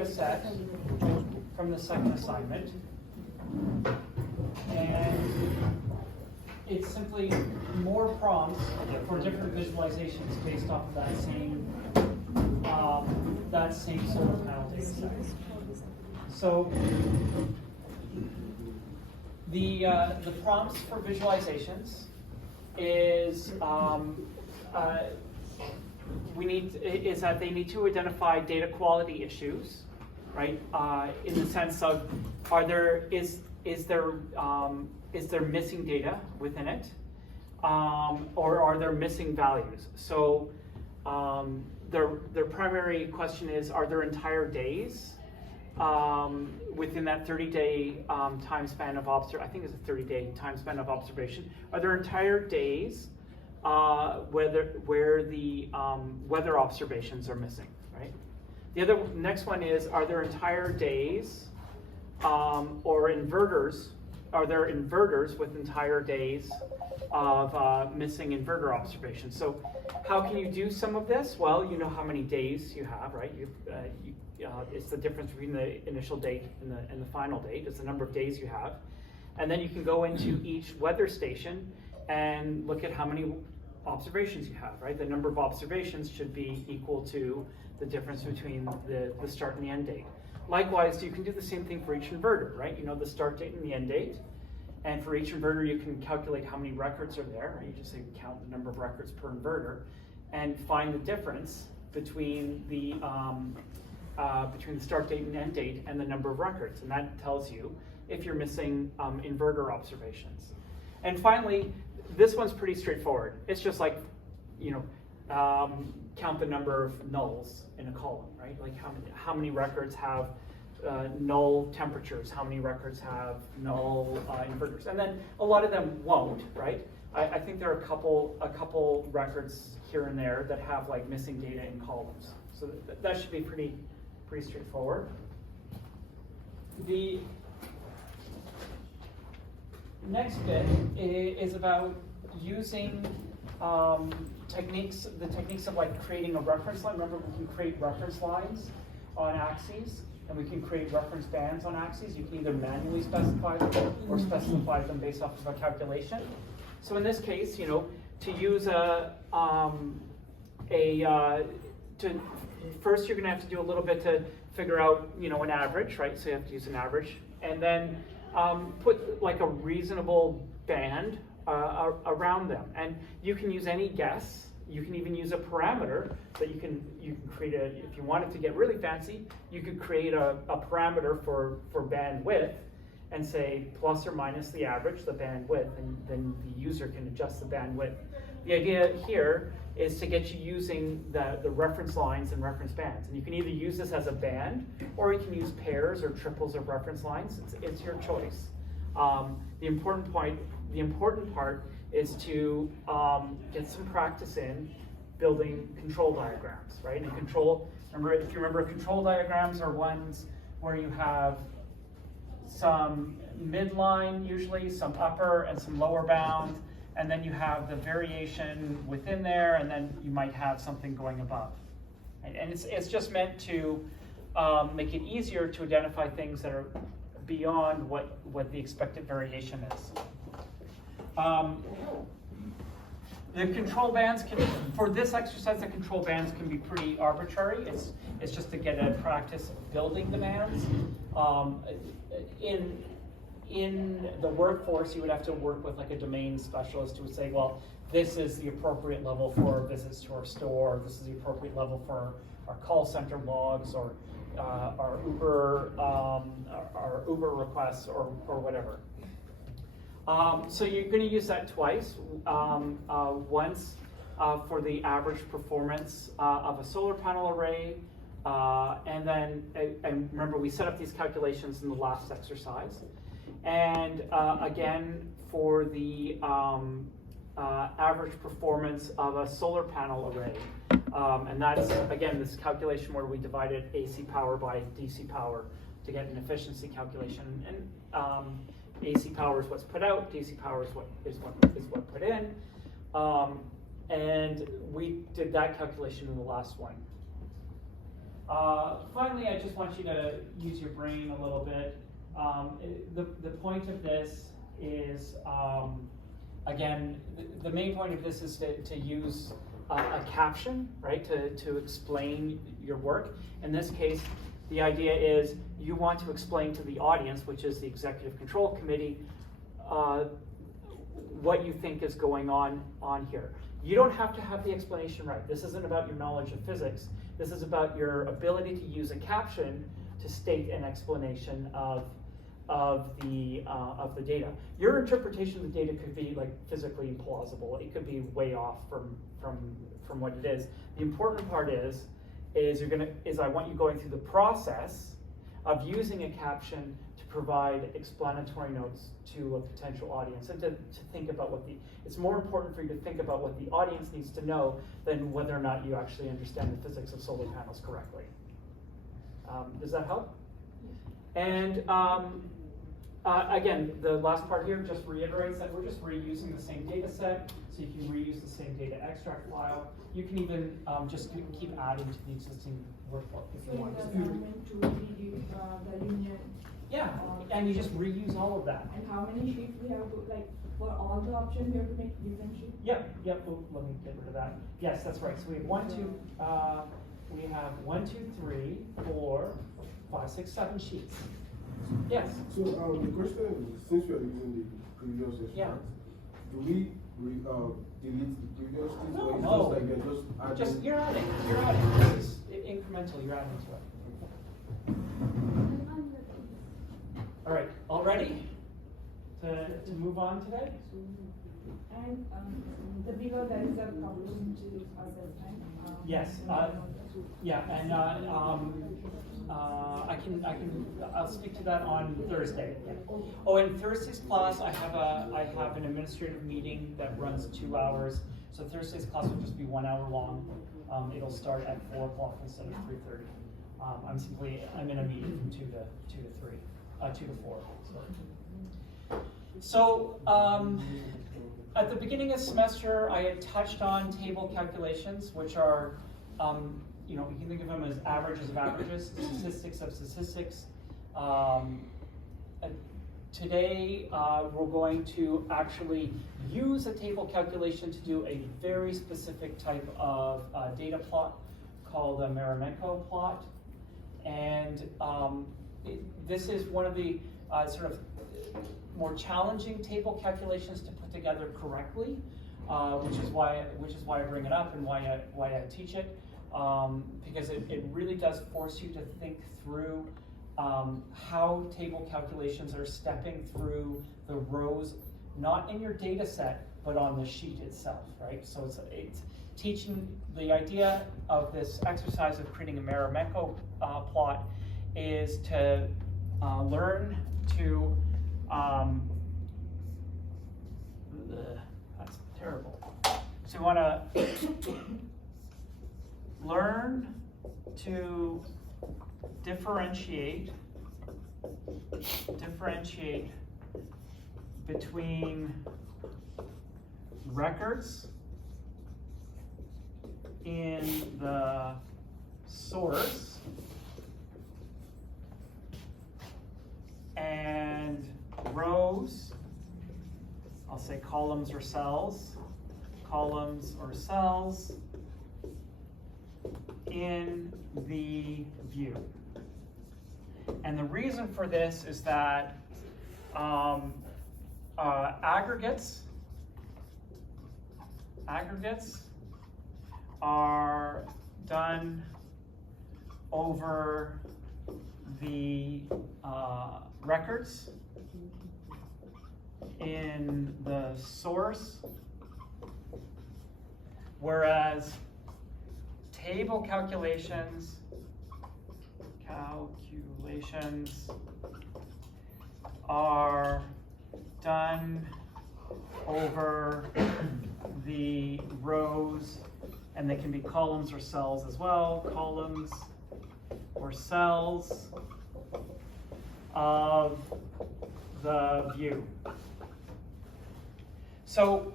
data set from the second assignment. And it's simply more prompts for different visualizations based off of that same solar panel data set. So the prompts for visualizations is is that they need to identify data quality issues, right? In the sense of, is there missing data within it, or are there missing values? So their primary question is, are there entire days within that 30-day time span of I think it's a 30-day time span of observation. Are there entire days where the weather observations are missing, right? The next one is, are there entire days or inverters? Are there inverters with entire days of missing inverter observations? So how can you do some of this? Well, you know how many days you have, right? It's the difference between the initial date and the final date. It's the number of days you have. And then you can go into each weather station and look at how many observations you have, right? The number of observations should be equal to the difference between the start and the end date. Likewise, you can do the same thing for each inverter, right? You know the start date and the end date. And for each inverter, you can calculate how many records are there, right? You just say count the number of records per inverter and find the difference between the start date and end date and the number of records. And that tells you if you're missing inverter observations. And finally, this one's pretty straightforward. It's just like, count the number of nulls in a column, right? Like how many records have null temperatures, how many records have null inverters, and then a lot of them won't, right? I think there are a couple records here and there that have like missing data in columns. So that should be pretty straightforward. The next bit is about using the techniques of like creating a reference line. Remember, we can create reference lines on axes, and we can create reference bands on axes. You can either manually specify them or specify them based off of a calculation. So in this case, to use first you're going to have to do a little bit to figure out, an average, right? So you have to use an average, and then put like a reasonable band around them. And you can use any guess. You can even use a parameter that you can create if you wanted to get really fancy, you could create a parameter for bandwidth and say plus or minus the average, the bandwidth, and then the user can adjust the bandwidth. The idea here is to get you using the reference lines and reference bands. And you can either use this as a band, or you can use pairs or triples of reference lines. It's your choice. The important part is to get some practice in building control diagrams, right? And if you remember, control diagrams are ones where you have some midline, usually some upper and some lower bound, and then you have the variation within there, and then you might have something going above. Right? And it's just meant to make it easier to identify things that are beyond what the expected variation is. The control bands for this exercise, the control bands can be pretty arbitrary. It's just to get a practice building the bands. In the workforce, you would have to work with like a domain specialist who would say, well, this is the appropriate level for visits to our store. This is the appropriate level for our call center logs, or our Uber requests, or whatever. So you're going to use that twice. Once for the average performance of a solar panel array, and then and remember, we set up these calculations in the last exercise. And again, for the average performance of a solar panel array. And that's, again, this calculation where we divided AC power by DC power to get an efficiency calculation. And AC power is what's put out, DC power is what put in. And we did that calculation in the last one. Finally, I just want you to use your brain a little bit. The point of this is, again, the main point of this is to use a caption, right, to explain your work. In this case, the idea is you want to explain to the audience, which is the Executive Control Committee, what you think is going on here. You don't have to have the explanation right. This isn't about your knowledge of physics. This is about your ability to use a caption to state an explanation of the data. Your interpretation of the data could be like physically implausible. It could be way off from what it is. The important part is I want you going through the process of using a caption to provide explanatory notes to a potential audience, and to think about it's more important for you to think about what the audience needs to know than whether or not you actually understand the physics of solar panels correctly. Does that help? And again, the last part here just reiterates that we're just reusing the same data set, so you can reuse the same data extract file. You can even just keep adding to the existing workbook if you want to. To redo the linear. Yeah, and you just reuse all of that. And how many sheets we have to, like, for all the options we have to make different sheets? Yep. Oh, let me get rid of that. Yes, that's right. So we have 1, 2, 3, 4, 5, 6, 7 sheets. Yes. So the question is, since we are using the previous extract, do we delete the previous sheets? No. Just like you're just adding? You're adding. It's incremental. You're adding to it. All right. All ready to move on today? And the below there is a problem to assessment. Yes. Yeah, and I'll speak to that on Thursday. Oh, in Thursday's class, I have an administrative meeting that runs 2 hours. So Thursday's class will just be 1 hour long. It'll start at 4 o'clock instead of 3:30. I'm in a meeting from 2 to 4. Sorry. So at the beginning of the semester, I had touched on table calculations, which are you can think of them as averages of averages, statistics of statistics. Today, we're going to actually use a table calculation to do a very specific type of data plot called a Maremenko plot. And this is one of the sort of more challenging table calculations to put together correctly, which is why I bring it up and why I teach it. Because it really does force you to think through how table calculations are stepping through the rows, not in your data set, but on the sheet itself, right? So it's teaching the idea of this exercise of creating a Maremenko plot is to learn to, that's terrible. So you want to learn to differentiate between records in the source and rows, I'll say columns or cells in the view. And the reason for this is that aggregates are done over the records in the source, whereas table calculations are done over the rows, and they can be columns or cells as well, columns or cells of the view. So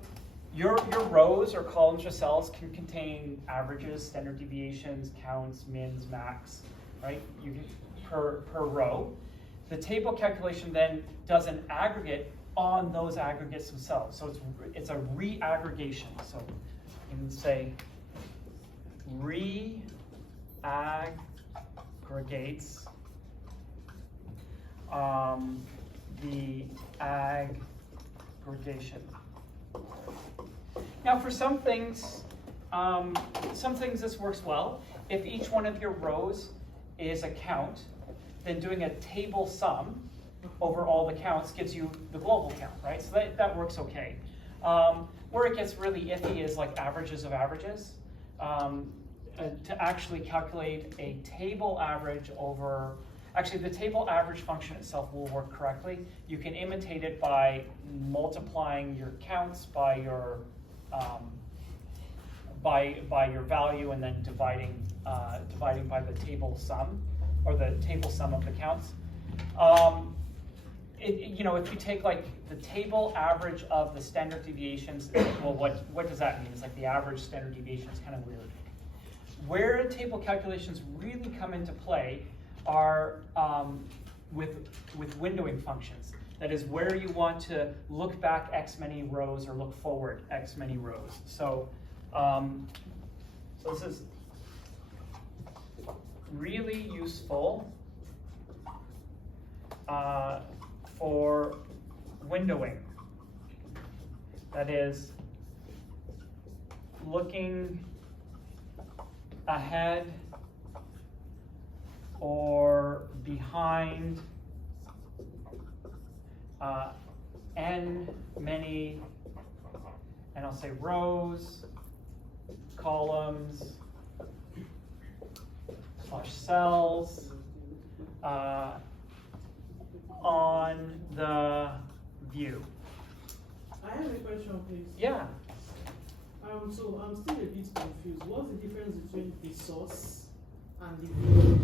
your rows or columns or cells can contain averages, standard deviations, counts, mins, max, right? Per row. The table calculation then does an aggregate on those aggregates themselves. So it's a re-aggregation. So you can say re-aggregates the aggregation. Now for some things this works well. If each one of your rows is a count, then doing a table sum over all the counts gives you the global count, right? So that works okay. Where it gets really iffy is like averages of averages. To actually calculate a table average over, actually the table average function itself will work correctly. You can imitate it by multiplying your counts by your value and then dividing by the table sum, or the table sum of the counts. If you take like the table average of the standard deviations, well, what does that mean? It's like the average standard deviation is kind of weird. Where table calculations really come into play are with windowing functions. That is where you want to look back X many rows or look forward X many rows. So, so this is really useful for windowing. That is looking ahead or behind n many, and I'll say rows, columns, / cells on the view. I have a question, please. Yeah. So I'm still a bit confused. What's the difference between the source and the view?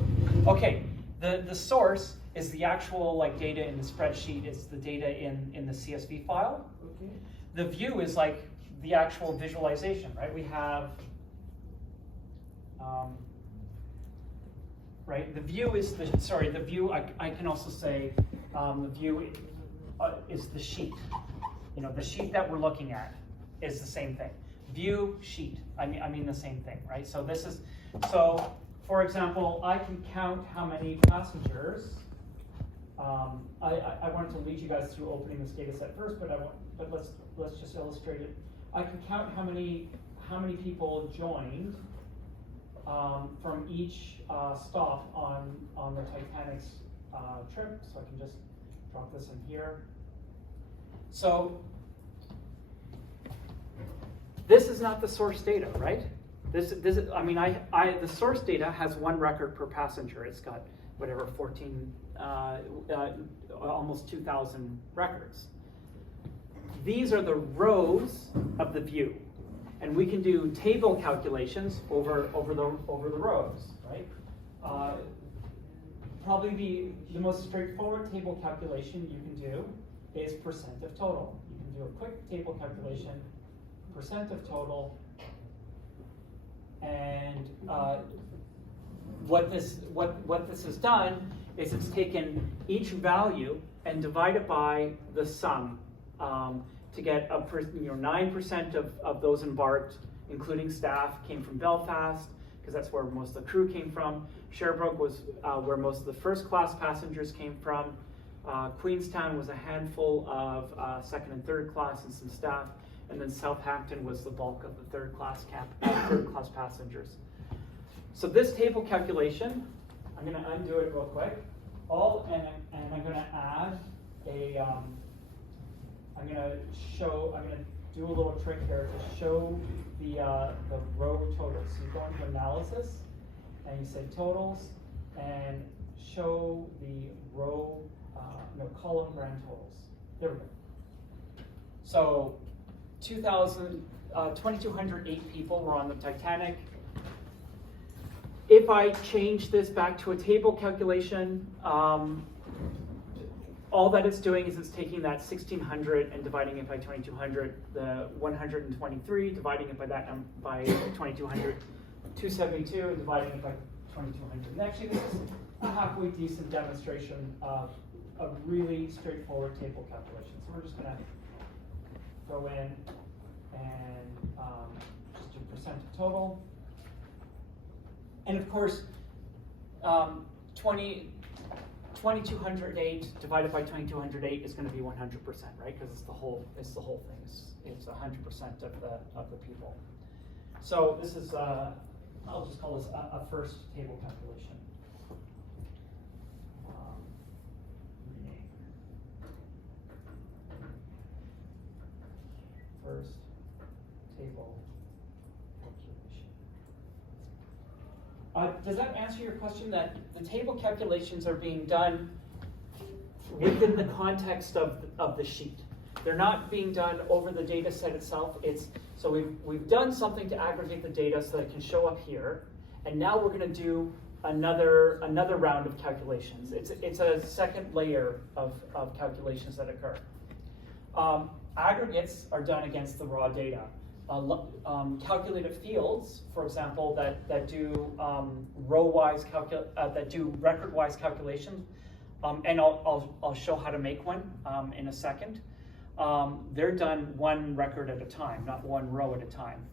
Okay, the source is the actual like data in the spreadsheet. It's the data in the CSV file. Okay. The view is like the actual visualization, right? We have, right? The view is the view. I can also say the view is the sheet. You know, the sheet that we're looking at is the same thing. View, sheet. I mean the same thing, right? So this is, so for example, I can count how many passengers. I wanted to lead you guys through opening this data set first, but let's just illustrate it. I can count how many people joined from each stop on the Titanic's trip. So I can just drop this in here. So this is not the source data, right? This is, the source data has one record per passenger. It's got whatever 14, almost 2,000 records. These are the rows of the view, and we can do table calculations over the rows, right? Probably the most straightforward table calculation you can do is percent of total. You can do a quick table calculation, percent of total, and what this has done is it's taken each value and divided by the sum to get 9% of those embarked, including staff, came from Belfast, because that's where most of the crew came from. Sherbrooke was where most of the first class passengers came from. Queenstown was a handful of second and third class and some staff. And then Southampton was the bulk of the third class passengers. So this table calculation, I'm going to undo it real quick. And I'm going to add a. I'm going to do a little trick here to show the row totals. So you go into analysis, and you say totals, and show the row, column grand totals. There we go. So 2,208 people were on the Titanic. If I change this back to a table calculation, all that it's doing is it's taking that 1,600 and dividing it by 2,200, the 123, dividing it by that by 2,200, 272, and dividing it by 2200. And actually, this is a halfway decent demonstration of a really straightforward table calculation. So we're just going to go in and just do percent of total. And of course, 2208 divided by 2208 is going to be 100%, right? Because it's the whole thing. It's 100% of the people. So this is I'll just call this a first table calculation. Rename. First table calculation. Does that answer your question that the table calculations are being done within the context of the sheet? They're not being done over the data set itself. So we've done something to aggregate the data so that it can show up here, and now we're going to do another round of calculations. It's a second layer of calculations that occur. Aggregates are done against the raw data. Calculated fields, for example, that do row-wise that do record-wise calculations, and I'll show how to make one in a second. They're done one record at a time, not one row at a time.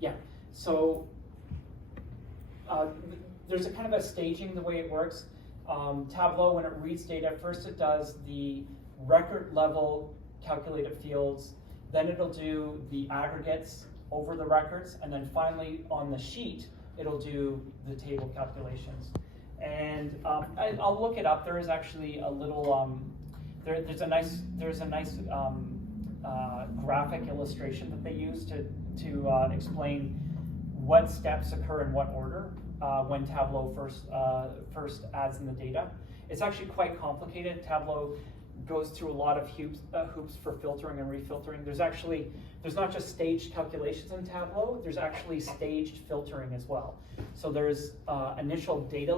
Yeah, so there's a kind of a staging the way it works. Tableau, when it reads data, first it does the record level calculated fields, then it'll do the aggregates over the records, and then finally on the sheet, it'll do the table calculations. And I'll look it up. There is actually a little there's a nice graphic illustration that they use to explain what steps occur in what order when Tableau first adds in the data. It's actually quite complicated. Tableau goes through a lot of hoops for filtering and refiltering. There's not just staged calculations in Tableau, there's actually staged filtering as well. So there's initial data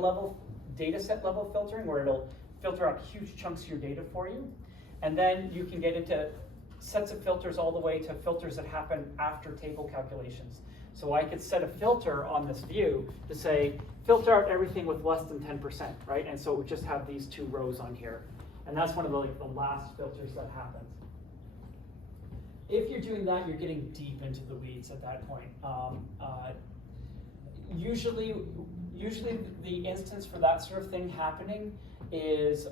set level filtering where it'll filter out huge chunks of your data for you. And then you can get into sets of filters all the way to filters that happen after table calculations. So I could set a filter on this view to say, filter out everything with less than 10%, right? And so it would just have these two rows on here. And that's one of the last filters that happens. If you're doing that, you're getting deep into the weeds at that point. Usually the instance for that sort of thing happening is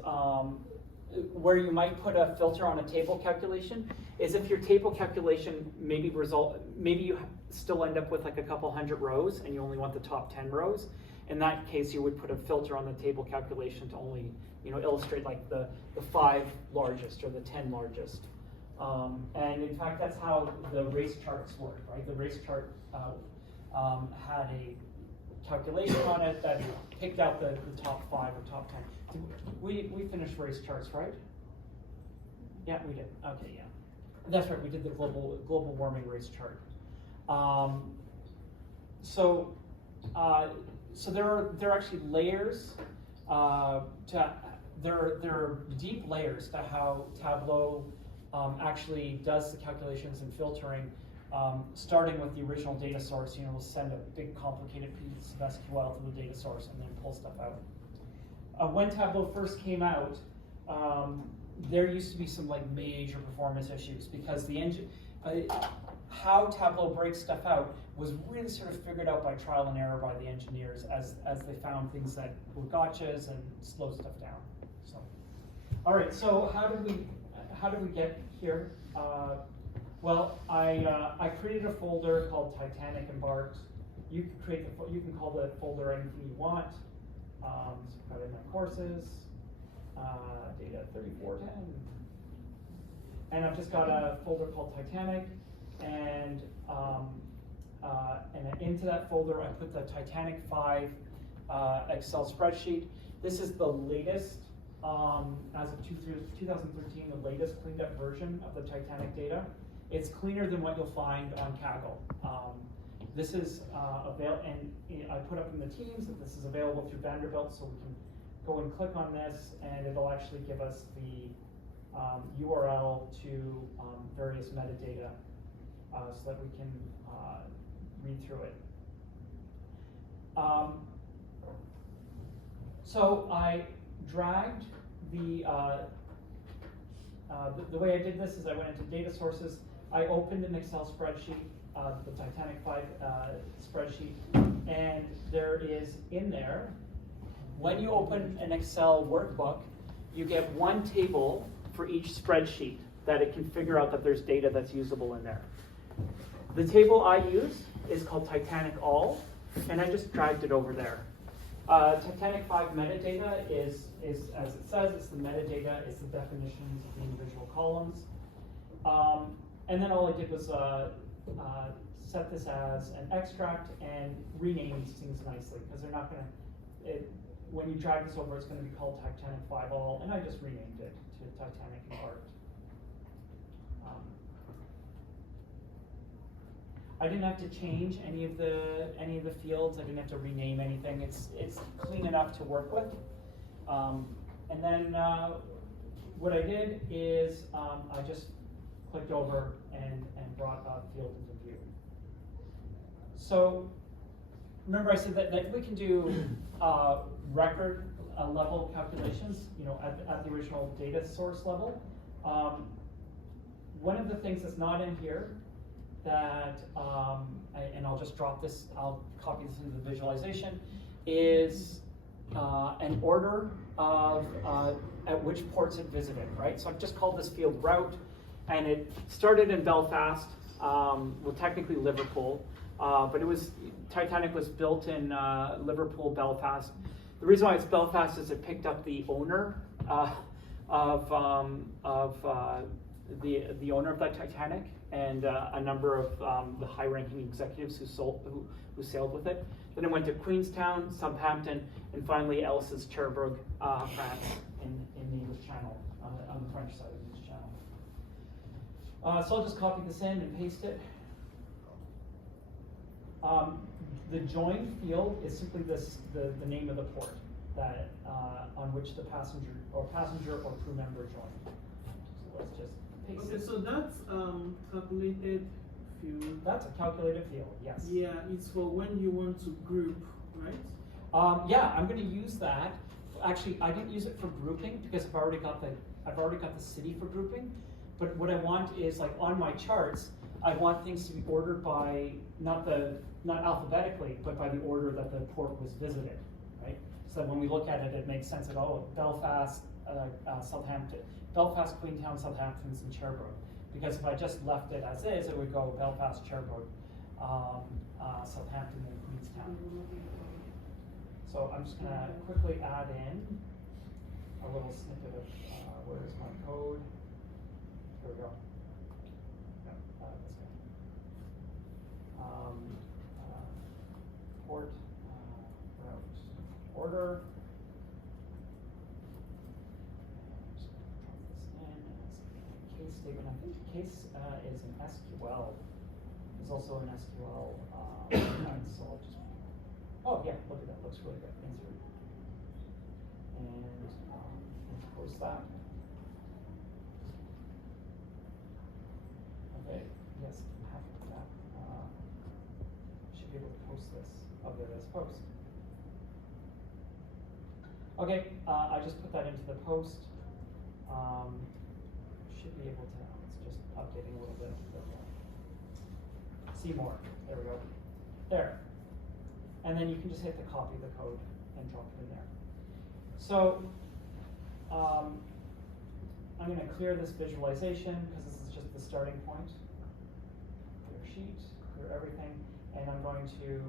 where you might put a filter on a table calculation is if your table calculation maybe you still end up with like a couple hundred rows and you only want the top 10 rows. In that case, you would put a filter on the table calculation to only illustrate like the 5 largest or the 10 largest. And in fact, that's how the race charts work, right? The race chart had a calculation on it that picked out the top 5 or top 10. We finished race charts, right? Yeah, we did. Okay, yeah. That's right, we did the global warming race chart. So there are actually layers there are deep layers to how Tableau actually does the calculations and filtering, starting with the original data source. We'll send a big complicated piece of SQL to the data source and then pull stuff out. When Tableau first came out, there used to be some major performance issues because the engine, how Tableau breaks stuff out was really sort of figured out by trial and error by the engineers as they found things that were gotchas and slowed stuff down. So, all right. So how did we get here? Well, I created a folder called Titanic Embarked. You can call the folder anything you want. So put in my courses, data 3410, and I've just got a folder called Titanic, and into that folder I put the Titanic 5 Excel spreadsheet. This is the latest, as of 2013, the latest cleaned up version of the Titanic data. It's cleaner than what you'll find on Kaggle. This is available, and I put up in the Teams that this is available through Vanderbilt, so we can go and click on this, and it'll actually give us the URL to various metadata. so that we can read through it. So I dragged the way I did this is I went into data sources. I opened an Excel spreadsheet, the Titanic 5 spreadsheet, and there is in there, when you open an Excel workbook, you get one table for each spreadsheet that it can figure out that there's data that's usable in there. The table I use is called Titanic All, and I just dragged it over there. Titanic 5 metadata is, as it says, it's the metadata, it's the definitions of the individual columns. And then all I did was set this as an extract and rename these things nicely, because they're not going to, when you drag this over, it's going to be called Titanic 5 All, and I just renamed it to Titanic Art. I didn't have to change any of the fields. I didn't have to rename anything. It's clean enough to work with. And then what I did is I just clicked over and brought a field into view. So remember I said that we can do record level calculations, at the original data source level. One of the things that's not in here that, and I'll just drop this, I'll copy this into the visualization, is an order of at which ports it visited, right? So I've just called this field route, and it started in Belfast, well technically Liverpool, but Titanic was built in Liverpool, Belfast. The reason why it's Belfast is it picked up the owner of the owner of that Titanic, and a number of the high-ranking executives who sailed with it. Then it went to Queenstown, Southampton, and finally Elsa's Cherbourg, France, in the English Channel, on the French side of the English Channel. So I'll just copy this in and paste it. The join field is simply the name of the port that on which the passenger or crew member joined. So let's just paste Okay, it. so that's calculated field. That's a calculated field, yes. Yeah, it's for when you want to group, right? Yeah, I'm going to use that. Actually, I didn't use it for grouping because I've already got the city for grouping. But what I want is, like, on my charts, I want things to be ordered by not alphabetically, but by the order that the port was visited, right? So that when we look at it, it makes sense at all. Belfast, Southampton, Belfast, Queenstown, Southampton, and Cherbourg. Because if I just left it as is, it would go Belfast, Cherbourg, Southampton, and Queenstown. So I'm just going to quickly add in a little snippet of where is my code. Here we go. No, this guy. Port route order. Just drop this in as a case statement. I think case is an SQL. There's also an SQL. So I'll just. Oh yeah, look at that. Looks really good. Insert. And let's post that. Okay. Yes, I'm happy with that. Should be able to post this. Oh, there it is. Post. Okay. I just put that into the post. Should be able to. It's just updating a little bit. See more. There we go. There. And then you can just hit the copy of the code and drop it in there. So I'm going to clear this visualization because this is just the starting point. Clear sheet, clear everything, and I'm going to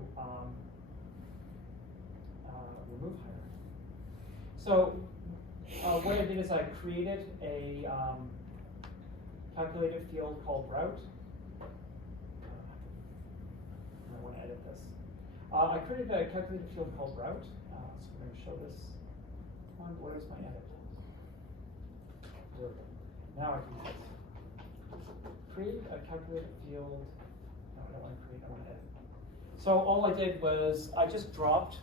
remove header. So what I did is I created a calculated field called route. I want to edit this. I created a calculated field called route. So we're going to show this. Come on, where's my edit? There we go. Now I can do this. Create a calculated field. No, I don't want to create, I want to edit. So all I did was I just dropped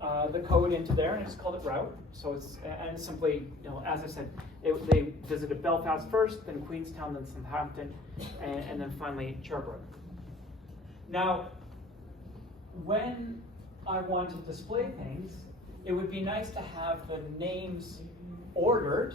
the code into there, and I just called it route. So it's simply, as I said, they visited Belfast first, then Queenstown, then Southampton, and then finally Sherbrooke. Now, when I want to display things, it would be nice to have the names ordered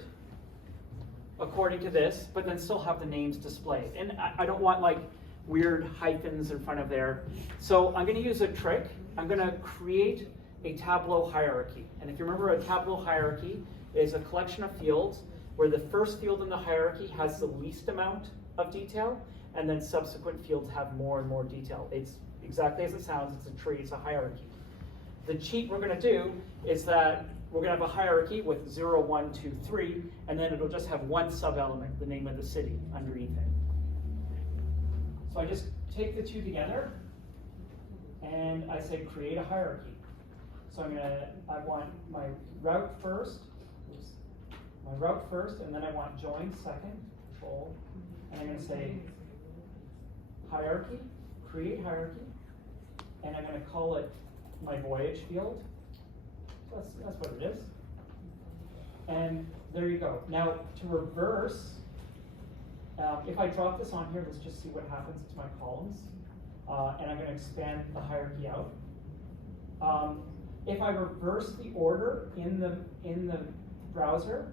according to this, but then still have the names displayed. And I don't want like weird hyphens in front of there. So I'm going to use a trick. I'm going to create a Tableau hierarchy. And if you remember, a Tableau hierarchy is a collection of fields where the first field in the hierarchy has the least amount of detail, and then subsequent fields have more and more detail. It's exactly as it sounds. It's a tree. It's a hierarchy. The cheat we're going to do is that we're going to have a hierarchy with 0, 1, 2, 3, and then it'll just have one sub-element, the name of the city, underneath it. So I just take the two together, and I say create a hierarchy. So I want my route first, and then I want join second, control, and I'm going to say hierarchy, create hierarchy, and I'm going to call it my voyage field. That's what it is. And there you go. Now to reverse, if I drop this on here, let's just see what happens to my columns. And I'm going to expand the hierarchy out. If I reverse the order in the browser,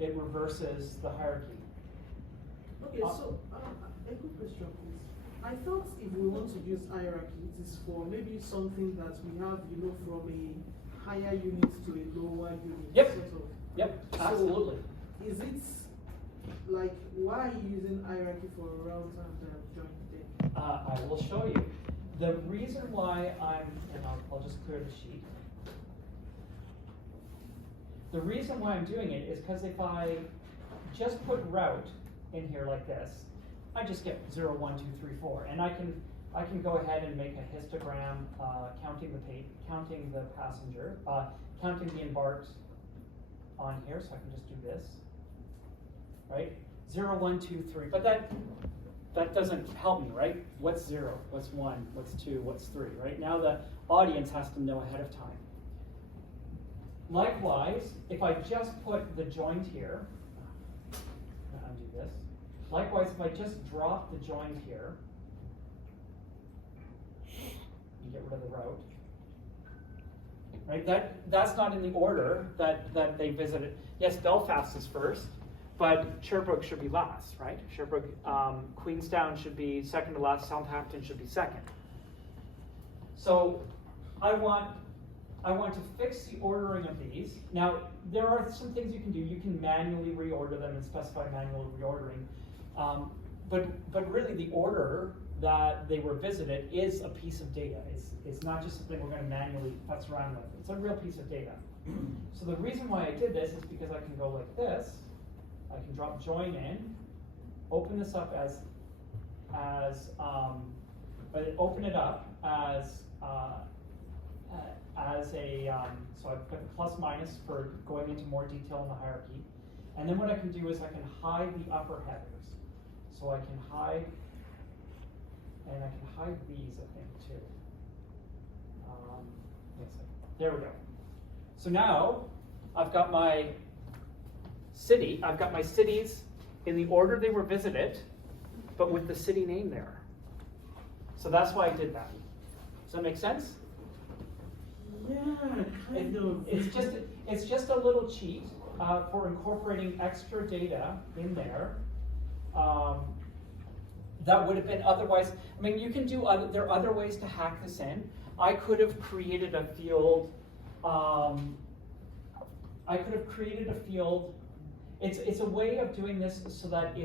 it reverses the hierarchy. Okay, so a good question, please. I thought if we want to use hierarchy, it is for maybe something that we have, from a higher unit to a lower unit. Yep. Sort of. Yep, absolutely. So is it like, why are you using hierarchy for a route and join there? I will show you. The reason why and I'll just clear the sheet. The reason why I'm doing it is because if I just put route in here like this, I just get 0, 1, 2, 3, 4, and I can go ahead and make a histogram counting the passenger, counting the embarked on here. So I can just do this, right? 0, 1, 2, 3. But that doesn't help me, right? What's 0? What's 1? What's 2? What's 3? Right now the audience has to know ahead of time. Likewise, if I just put the joined here, I'm gonna undo this. Likewise, if I just drop the joined here, you get rid of the route. Right? That's not in the order that they visited. Yes, Belfast is first, but Sherbrooke should be last, right? Sherbrooke, Queenstown should be second to last. Southampton should be second. So I want to fix the ordering of these. Now, there are some things you can do. You can manually reorder them and specify manual reordering. But really, the order that they were visited is a piece of data. It's not just something we're going to manually futz around with. It's a real piece of data. So the reason why I did this is because I can go like this. I can drop join in, open this up open it up as so I've put the plus minus for going into more detail in the hierarchy. And then what I can do is I can hide the upper headers. So I can hide, and I can hide these, I think, too. There we go. So now I've got my city. I've got my cities in the order they were visited, but with the city name there. So that's why I did that. Does that make sense? Yeah, kind of. It's just a little cheat for incorporating extra data in there. That would have been otherwise. I mean, you can do there are other ways to hack this in. I could have created a field. It's a way of doing this so that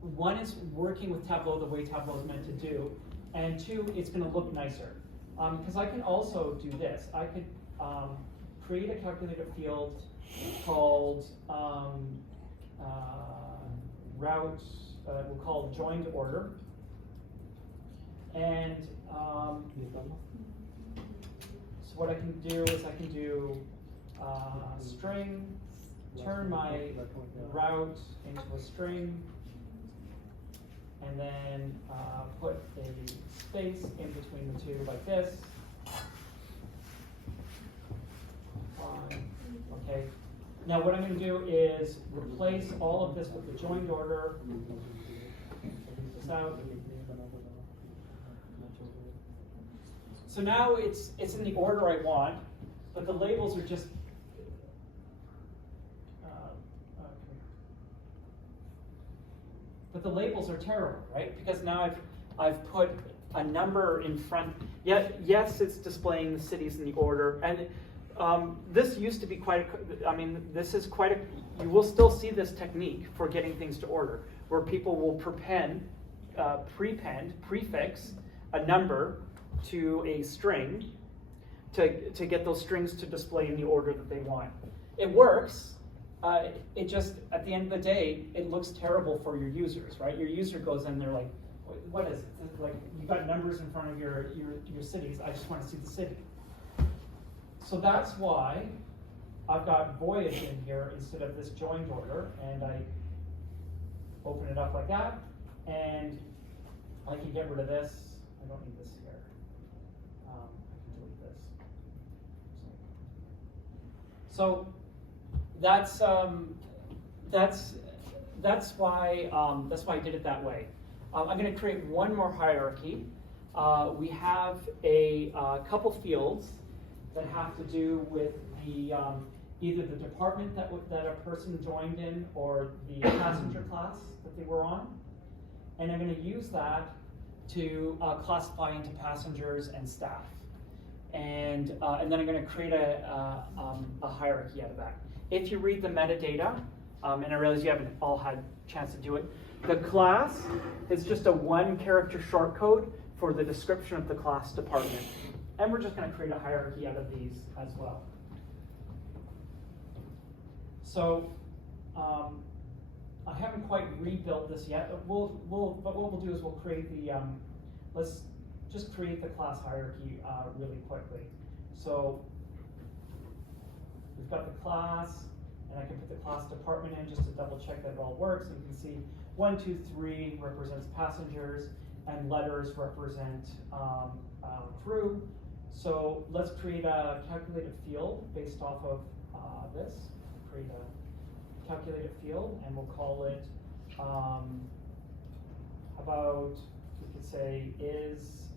one is working with Tableau the way Tableau is meant to do, and two, it's going to look nicer. Because I can also do this. I could create a calculator field called route. We'll call joined order. And so what I can do is I can do string, turn my route into a string, and then put a space in between the two like this. Okay. Now what I'm going to do is replace all of this with the joined order. Leave this out. So now it's in the order I want, but the labels are just but the labels are terrible, right? Because now I've put a number in front. Yet yes, it's displaying the cities in the order, and this used to be this is quite a. You will still see this technique for getting things to order, where people will prefix a number to a string to get those strings to display in the order that they want. It works. It just, at the end of the day, it looks terrible for your users, right? Your user goes in, they're like, what is it? It's like, you got numbers in front of your cities. I just want to see the city. So that's why I've got voyage in here instead of this joined order, and I open it up like that, and I can get rid of this. I don't need this here. I can delete this. So that's why I did it that way. I'm going to create one more hierarchy. We have a couple fields that have to do with the either the department that a person joined in or the passenger class that they were on, and I'm going to use that to classify into passengers and staff, and then I'm going to create a hierarchy out of that. If you read the metadata, and I realize you haven't all had a chance to do it, the class is just a 1-character shortcode for the description of the class department. And we're just going to create a hierarchy out of these as well. So I haven't quite rebuilt this yet, but but what we'll do is we'll create the, let's just create the class hierarchy really quickly. So we've got the class, and I can put the class department in just to double check that it all works. And you can see 1, 2, 3 represents passengers, and letters represent crew. So let's create a calculated field based off of this. Create a calculated field, and we'll call it, about, we could say, is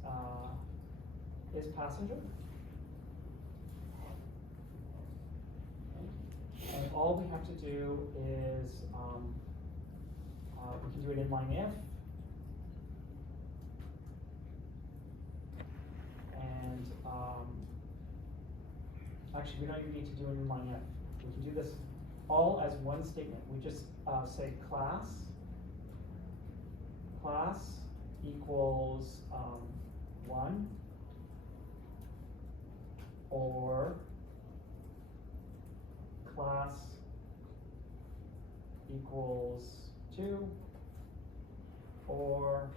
passenger. And all we have to do is, we can do it inline if, and actually we don't even need to do an inline if. We can do this all as one statement. We just say class equals 1, or class equals 2, or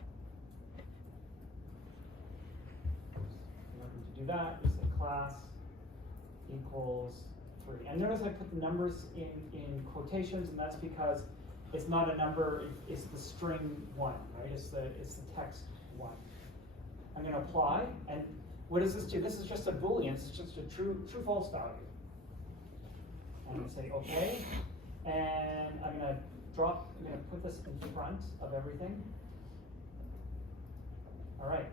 you don't need to do that. You say class equals 3. And notice I put the numbers in quotations, and that's because it's not a number, it's the string 1, right? It's the text 1. I'm going to apply, and what does this do? This is just a Boolean. It's just a true-false value. I'm going to say OK, and I'm going to put this in front of everything. All right.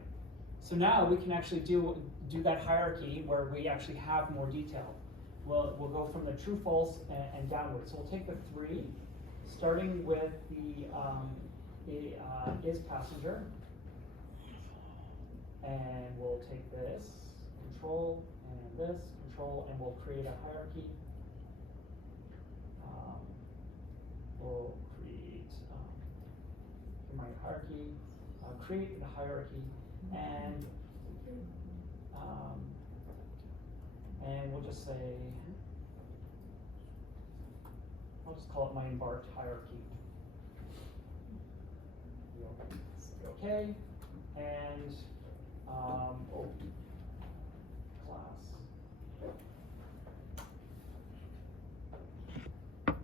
So now we can actually do that hierarchy where we actually have more detail. We'll go from the true, false, and downward. So we'll take the 3, starting with the is passenger, and we'll take this control and this control, and we'll create a hierarchy. We'll create my hierarchy, create the hierarchy, and we'll just say, I'll just call it my embarked hierarchy. Okay, and class.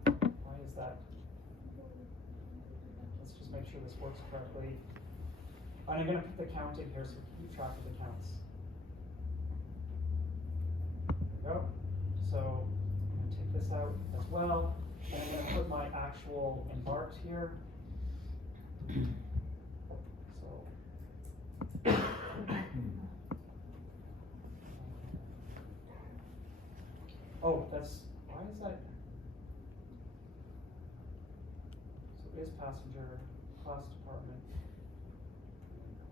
Why is that? Let's just make sure this works correctly. And I'm going to put the count in here so we keep track of the counts. There we go. So I'm going to take this this out as well. And I'm gonna put my actual embarked here. So. Oh, why is that? So is passenger, class department.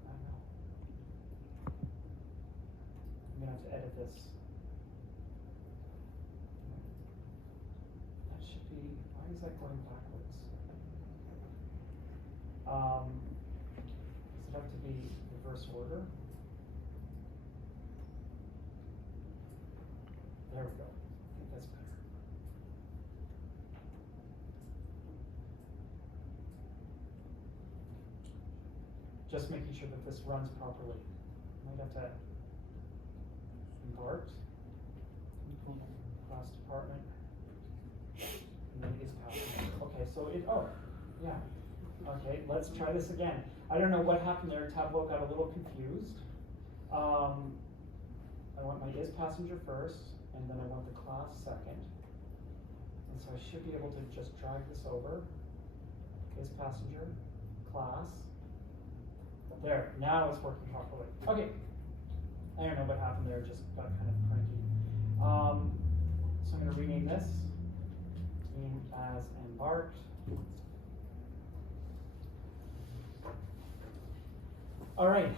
I know. I'm gonna have to edit this. That should be, why is that going backwards? Does it have to be reverse order? There we go. I think that's better. Just making sure that this runs properly. Might have to embarked, class department, and then is passenger. Okay, so yeah. Okay, let's try this again. I don't know what happened there. Tableau got a little confused. I want my is passenger first, and then I want the class second. And so I should be able to just drag this over. Is passenger, class. There, now it's working properly. Okay. I don't know what happened there, just got kind of cranky. So I'm going to rename this team as embarked. All right.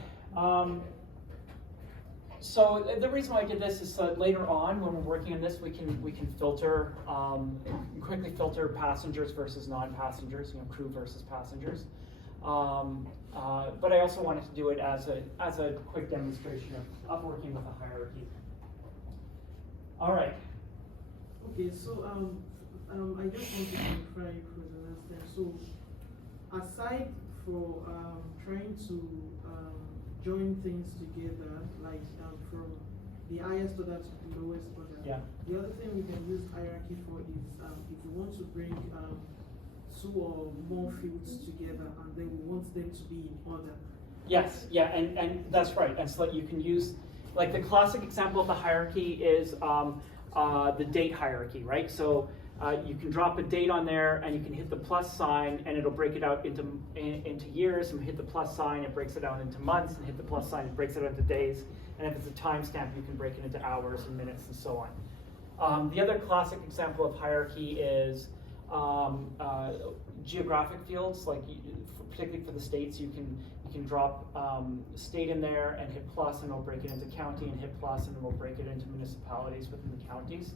So the reason why I did this is so that later on, when we're working on this, we can filter quickly filter passengers versus non-passengers, crew versus passengers. But I also wanted to do it as a quick demonstration of working with a hierarchy. All right. Okay, so I just want to clarify for the last time. So aside for trying to join things together, like from the highest order to the lowest order. Yeah. The other thing we can use hierarchy for is if we want to bring two or more fields together, and then we want them to be in order. Yes, yeah, and that's right. And so that you can use, like the classic example of the hierarchy is the date hierarchy, right? So you can drop a date on there, and you can hit the plus sign, and it'll break it out into years. And hit the plus sign, it breaks it out into months, and hit the plus sign, it breaks it out into days. And if it's a timestamp, you can break it into hours and minutes and so on. The other classic example of hierarchy is geographic fields, like particularly for the states, you can drop state in there and hit plus, and it'll break it into county, and hit plus, and it'll break it into municipalities within the counties.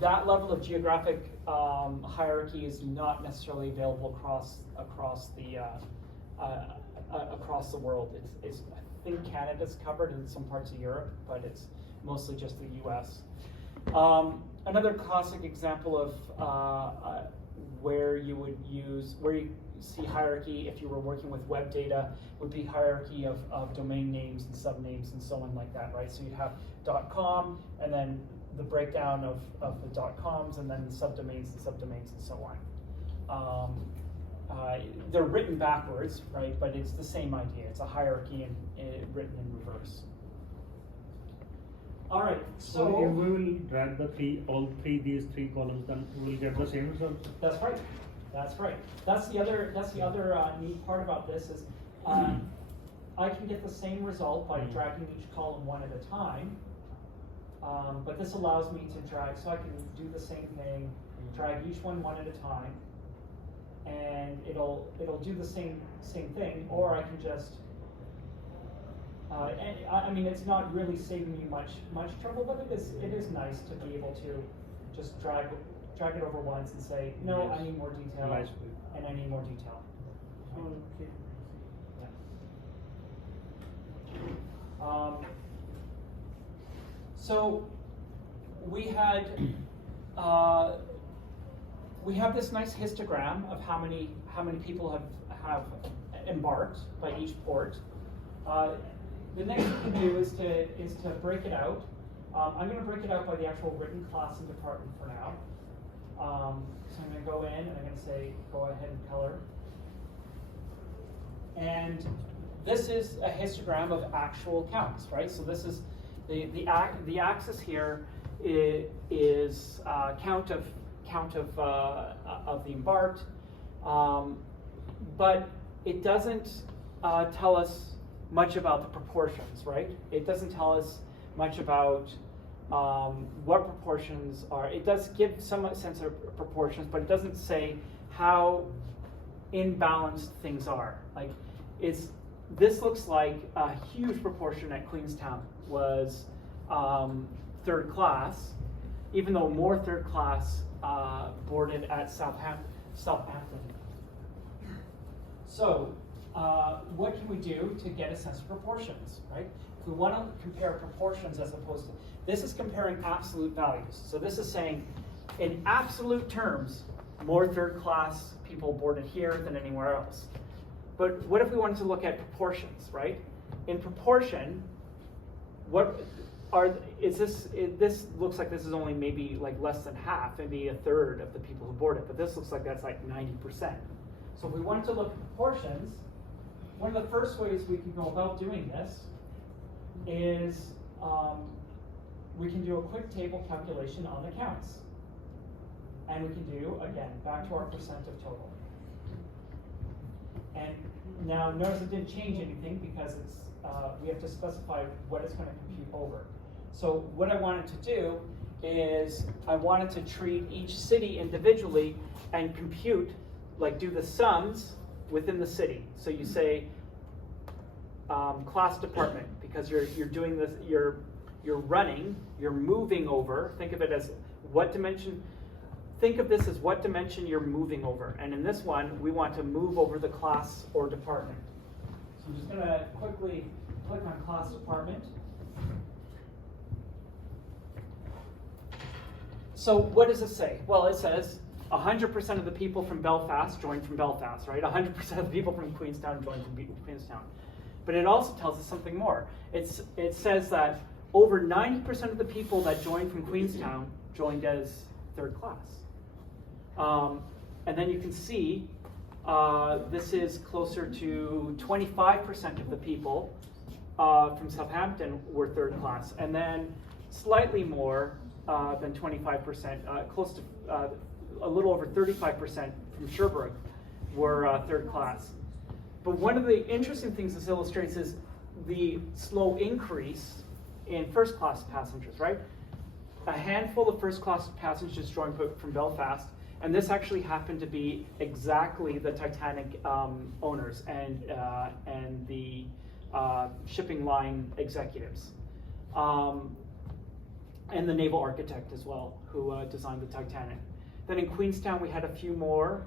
That level of geographic hierarchy is not necessarily available across the world. It's I think Canada's covered in some parts of Europe, but it's mostly just the U.S. Another classic example of where you see hierarchy if you were working with web data would be hierarchy of domain names and subnames and so on like that, right? So you'd have .com, and then the breakdown of the .coms, and then the subdomains and so on. They're written backwards, right? But it's the same idea. It's a hierarchy written in reverse. All right, so if we will drag these three columns, then we will get the same result. That's right. That's right. That's the other neat part about this is I can get the same result by dragging each column one at a time. But this allows me to drag, so I can do the same thing, drag each one at a time, and it'll do the same thing, or I can just. I mean, it's not really saving me much trouble, but it is nice to be able to just drag it over once and say, no, yes. I need more detail, Nice. and I need more detail. Okay. Yeah. So we have this nice histogram of how many people have embarked by each port. The next thing to do is to break it out. I'm going to break it out by the actual written class and department for now. So I'm going to go in and I'm going to say go ahead and color. And this is a histogram of actual counts, right? So this is the axis here is count of the embarked, but it doesn't tell us much about the proportions, right? It doesn't tell us much about what proportions are. It does give some sense of proportions, but it doesn't say how imbalanced things are. Like, this looks like a huge proportion at Queenstown was third class, even though more third class boarded at Southampton. So, what can we do to get a sense of proportions, right? If we want to compare proportions as opposed to, this is comparing absolute values. So this is saying, in absolute terms, more third class people boarded here than anywhere else. But what if we wanted to look at proportions, right? In proportion, this looks like this is only maybe like less than half, maybe a third of the people who boarded, but this looks like that's like 90%. So if we wanted to look at proportions, one of the first ways we can go about doing this is we can do a quick table calculation on the counts. And we can do, again, back to our percent of total. And now notice it didn't change anything because it's we have to specify what it's going to compute over. So what I wanted to do is I wanted to treat each city individually and compute, like do the sums within the city. So you say class department, because you're doing this, you're moving over. Think of it as what dimension. Think of this as what dimension you're moving over. And in this one, we want to move over the class or department. So I'm just going to quickly click on class department. So what does it say? Well, it says 100% of the people from Belfast joined from Belfast, right? 100% of the people from Queenstown joined from Queenstown. But it also tells us something more. It says that over 90% of the people that joined from Queenstown joined as third class. And then you can see this is closer to 25% of the people from Southampton were third class, and then slightly more than 25%, close to a little over 35% from Sherbrooke were third class. But one of the interesting things this illustrates is the slow increase in first class passengers, right? A handful of first class passengers joined from Belfast, and this actually happened to be exactly the Titanic owners and the shipping line executives, and the naval architect as well, who designed the Titanic. Then in Queenstown, we had a few more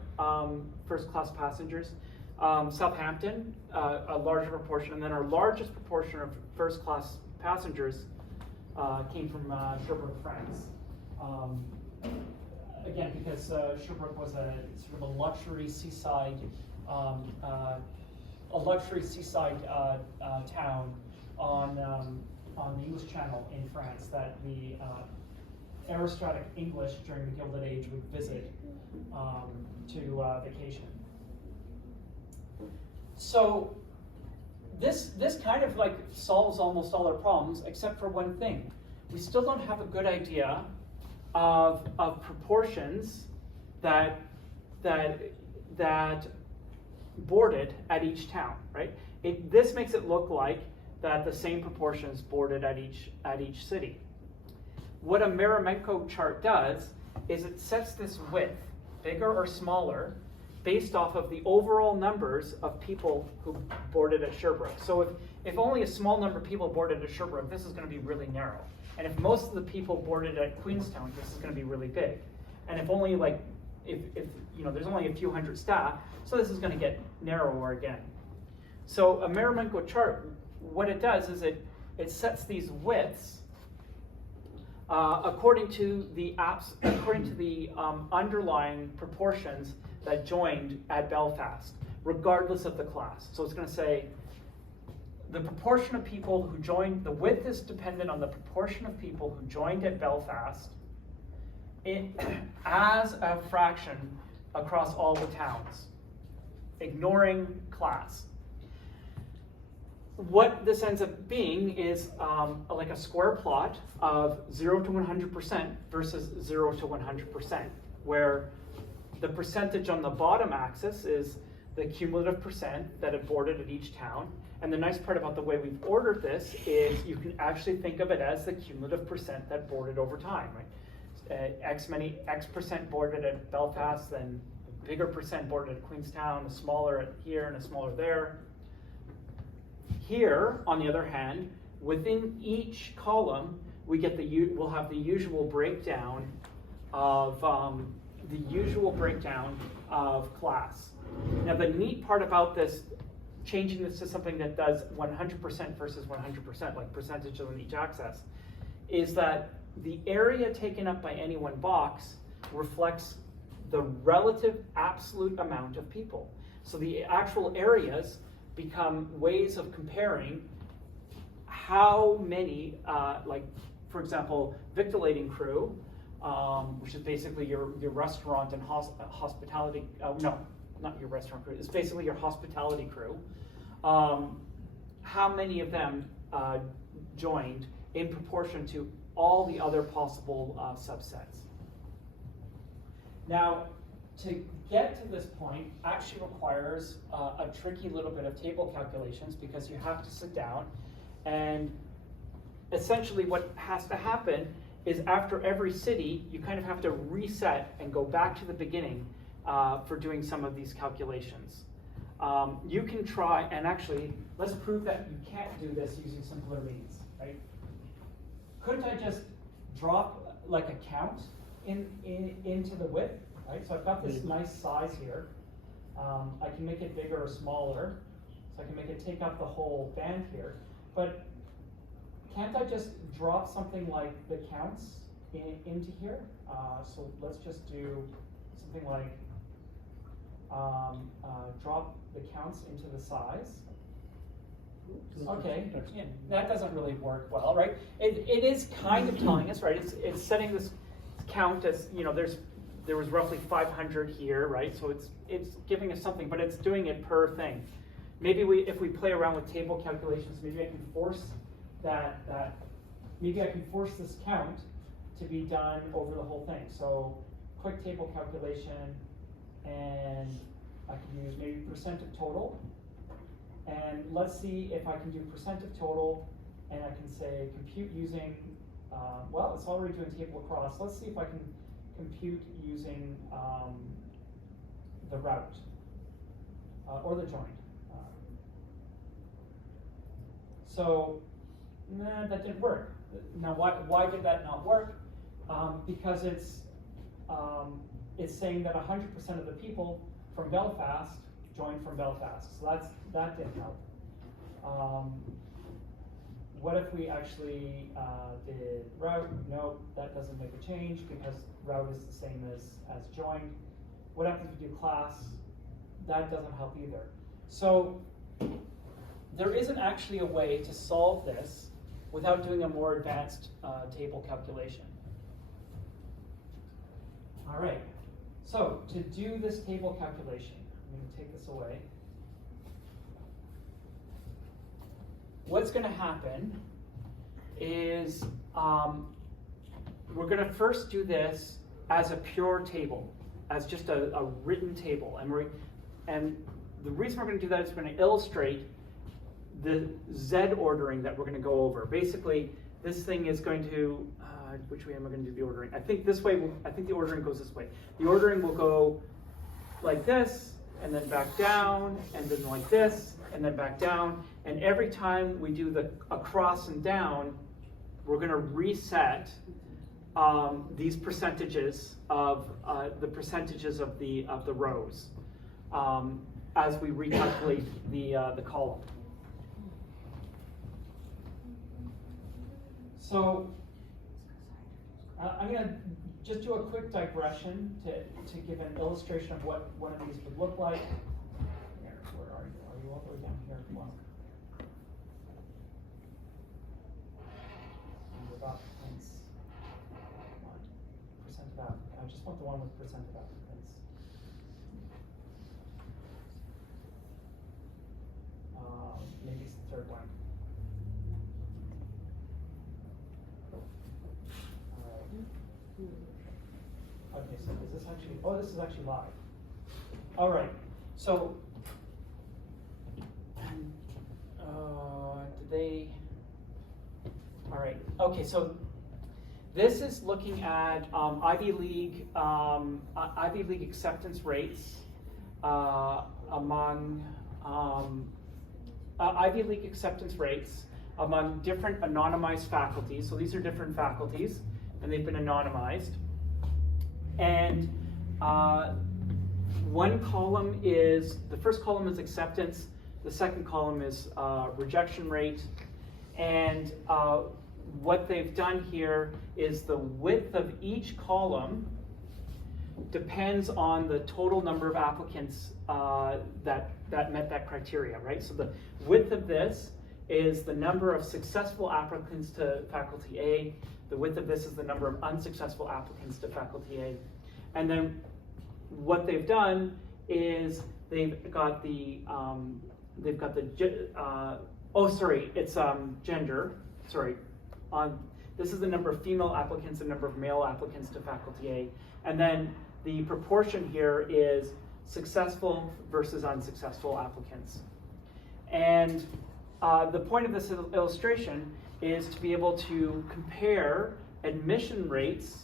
first class passengers. Southampton, a larger proportion, and then our largest proportion of first class passengers came from Sherbrooke, France. Again, because Sherbrooke was a sort of a luxury seaside, town on the English Channel in France that the aristocratic English during the Gilded Age would visit to vacation. So this kind of like solves almost all our problems except for one thing. We still don't have a good idea of proportions that boarded at each town, right? This makes it look like that the same proportions boarded at each city. What a Maremenko chart does is it sets this width, bigger or smaller, based off of the overall numbers of people who boarded at Sherbrooke. So if only a small number of people boarded at Sherbrooke, this is going to be really narrow. And if most of the people boarded at Queenstown, this is going to be really big. And if only if there's only a few hundred staff, so this is going to get narrower again. So a Maremenko chart, what it does is it sets these widths according to the underlying proportions that joined at Belfast, regardless of the class. So it's going to say the proportion of people who joined, the width is dependent on the proportion of people who joined at Belfast as a fraction across all the towns, ignoring class. what this ends up being is like a square plot of 0 to 100% versus 0 to 100%, where the percentage on the bottom axis is the cumulative percent that it boarded at each town. And the nice part about the way we've ordered this is you can actually think of it as the cumulative percent that boarded over time, right? X percent boarded at Belfast, then a bigger percent boarded at Queenstown, a smaller at here and a smaller there. Here, on the other hand, within each column, we'll have the usual breakdown of class. Now, the neat part about this, changing this to something that does 100% versus 100%, like percentage on each axis, is that the area taken up by any one box reflects the relative absolute amount of people. So the actual areas become ways of comparing how many, like, for example, victualling crew, which is basically your restaurant and hospitality, no, not your restaurant crew, it's basically your hospitality crew. How many of them joined in proportion to all the other possible subsets. Now, to get to this point actually requires a tricky little bit of table calculations, because you have to sit down, and essentially what has to happen is after every city, you kind of have to reset and go back to the beginning for doing some of these calculations. You can try, and actually, let's prove that you can't do this using simpler means, right? Couldn't I just drop like a count into the width, right? So I've got this nice size here. I can make it bigger or smaller, so I can make it take up the whole band here. But can't I just drop something like the counts into here? So let's just do something like drop the counts into the size. Okay, yeah, that doesn't really work well, right? It is kind of telling us, right? It's setting this count as, you know, there was roughly 500 here, right? So it's giving us something, but it's doing it per thing. Maybe if we play around with table calculations, maybe I can force maybe I can force this count to be done over the whole thing. So quick table calculation, and I can use maybe percent of total. And let's see if I can do percent of total, and I can say compute using, well, it's already doing table across. Let's see if I can compute using the route or the join. So, nah, that didn't work. Now, why did that not work? Because it's saying that 100% of the people from Belfast joined from Belfast. So that didn't help. What if we actually did route? Nope, that doesn't make a change because route is the same as joined. What happens if we do class? That doesn't help either. So there isn't actually a way to solve this without doing a more advanced table calculation. All right, so to do this table calculation, I'm going to take this away. What's going to happen is we're going to first do this as a pure table, as just a written table. And the reason we're going to do that is we're going to illustrate the Z ordering that we're going to go over. Basically, this thing is going to, which way am I going to do the ordering? I think this way, I think the ordering goes this way. The ordering will go like this, and then back down, and then like this, and then back down. And every time we do the across and down, we're going to reset these percentages of the rows as we recalculate the column. So I'm going to just do a quick digression to give an illustration of what one of these would look like. Here, where are you? Are you all the way down here? Come on. Percent of that. I just want the one with percent of applicants. Maybe it's the third one. second. Is this actually, oh, this is actually live. All right, so, did they, all right, okay, so this is looking at Ivy League acceptance rates among Ivy League acceptance rates among different anonymized faculties. So these are different faculties, and they've been anonymized. And one column is, the first column is acceptance, the second column is rejection rate. And what they've done here is the width of each column depends on the total number of applicants that met that criteria, right? So the width of this is the number of successful applicants to faculty A. The width of this is the number of unsuccessful applicants to faculty A. And then what they've done is they've got the gender, sorry. This is the number of female applicants and number of male applicants to faculty A. And then the proportion here is successful versus unsuccessful applicants. And the point of this illustration is to be able to compare admission rates,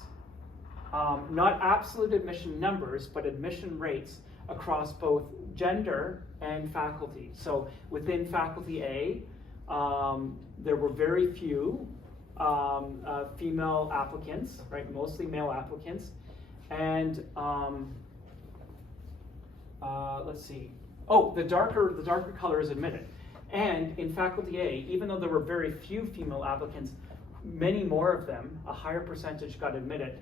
not absolute admission numbers, but admission rates across both gender and faculty. So within faculty A, there were very few female applicants, right? Mostly male applicants. And let's see. Oh, the darker color is admitted. And in faculty A, even though there were very few female applicants, many more of them, a higher percentage got admitted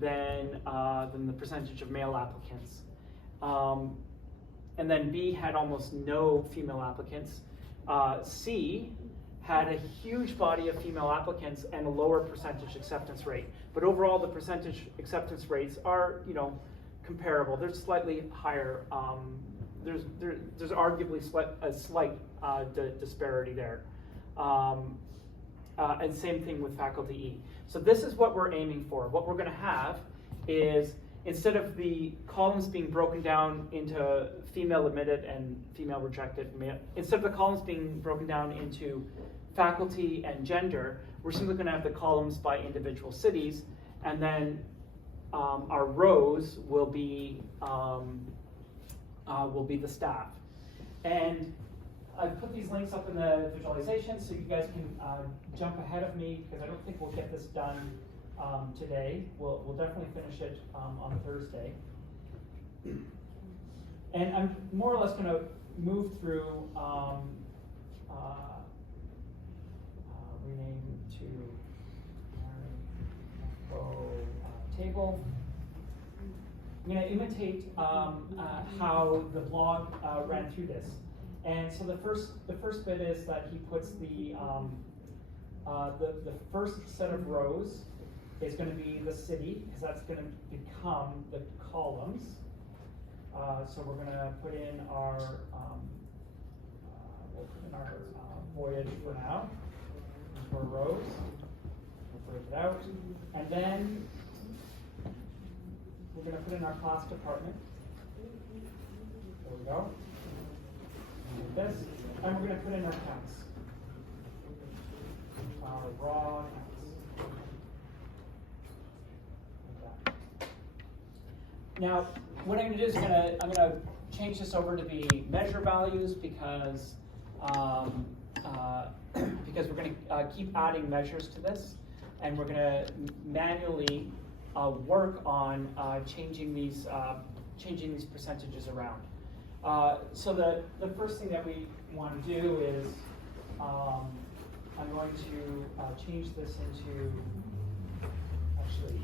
than the percentage of male applicants. And then B had almost no female applicants. C had a huge body of female applicants and a lower percentage acceptance rate. But overall, the percentage acceptance rates are, comparable. They're slightly higher. There's arguably a slight disparity there. And same thing with faculty E. So this is what we're aiming for. What we're going to have is, instead of the columns being broken down into female admitted and female rejected, instead of the columns being broken down into faculty and gender, we're simply going to have the columns by individual cities, and then our rows will be the staff. And I've put these links up in the visualization so you guys can jump ahead of me, because I don't think we'll get this done today. We'll definitely finish it on Thursday. And I'm more or less going to move through rename to table. I'm going to imitate how the blog ran through this. And so the first bit is that he puts the first set of rows is going to be the city, because that's going to become the columns. So we're going to put in our voyage for now, for rows. We'll break it out, and then we're going to put in our class department. There we go. Like this, and we're going to put in our counts. Our raw counts. Like that. Now, what I'm going to do is I'm going to change this over to be measure values, because we're going to keep adding measures to this, and we're going to manually work on changing these percentages around. So the first thing that we want to do is I'm going to change this into, actually,